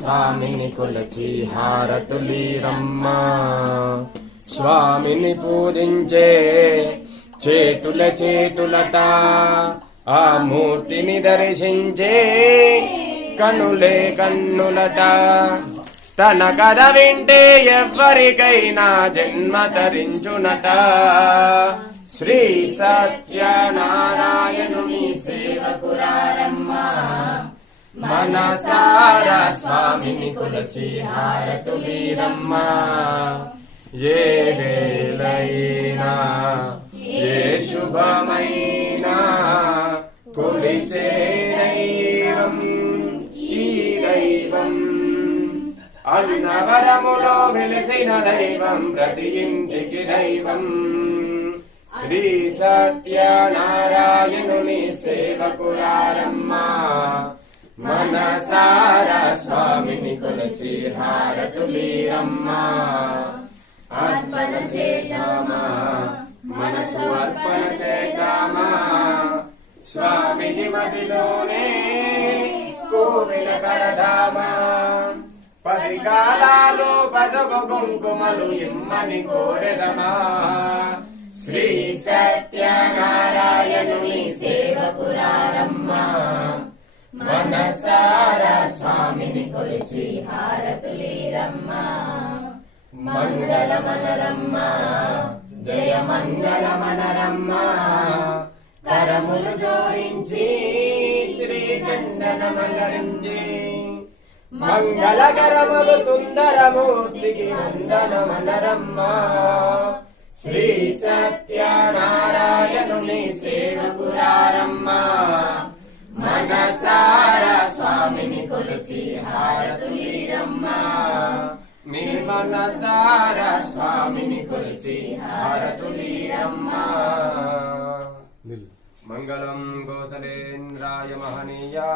స్వామిని కొలచి హారతులీరమ్మ. స్వామిని పూజించే చేతుల చేతులట ఆ మూర్తిని దర్శించే కనులే కన్నులట. తన కథ వింటే ఎవ్వరికైనా జన్మ తరించునట శ్రీ సత్యనారాయణ మనసారా స్వామిని కొలచి హారతులీరమ్మ ఏ వేలైనా ఏ శుభమైనా కొలిచే దైవం ఈ దైవం. అన్నవరములో వెలిసిన దైవం ప్రతి ఇంటికి దైవం. శ్రీ సత్యనారాయణుని సేవకురారమ్మా. మనసారా స్వామిని కొలిచి హారతులీరమ్మా అర్పణ చేద్దామా మనసు అర్పణ చేద్దామా స్వామిని మదిలోనే కోవిల కడదామా. పది కాలాలు పసుపు కుంకుమలు ఇమ్మని కోరెదమా. శ్రీ సత్యనారాయణుని సేవకురారమ్మా మనసారా స్వామిని కొలిచి హారతులీరమ్మా. మంగళ మనరమ్మ జయ మంగళ మనరమ్మ కరములు జోడించి శ్రీ చందనమలరించి మంగళకరములు సుందరమూర్తికి వందనమనరమ్మా. శ్రీ సత్యనారాయణ మనసారా స్వామిని కొలిచి హారతులీరమ్మా. మీ మనసారా స్వామిని కొలిచి హారతులీరమ్మా. మంగళం కోసలేంద్రాయ మహనీయా.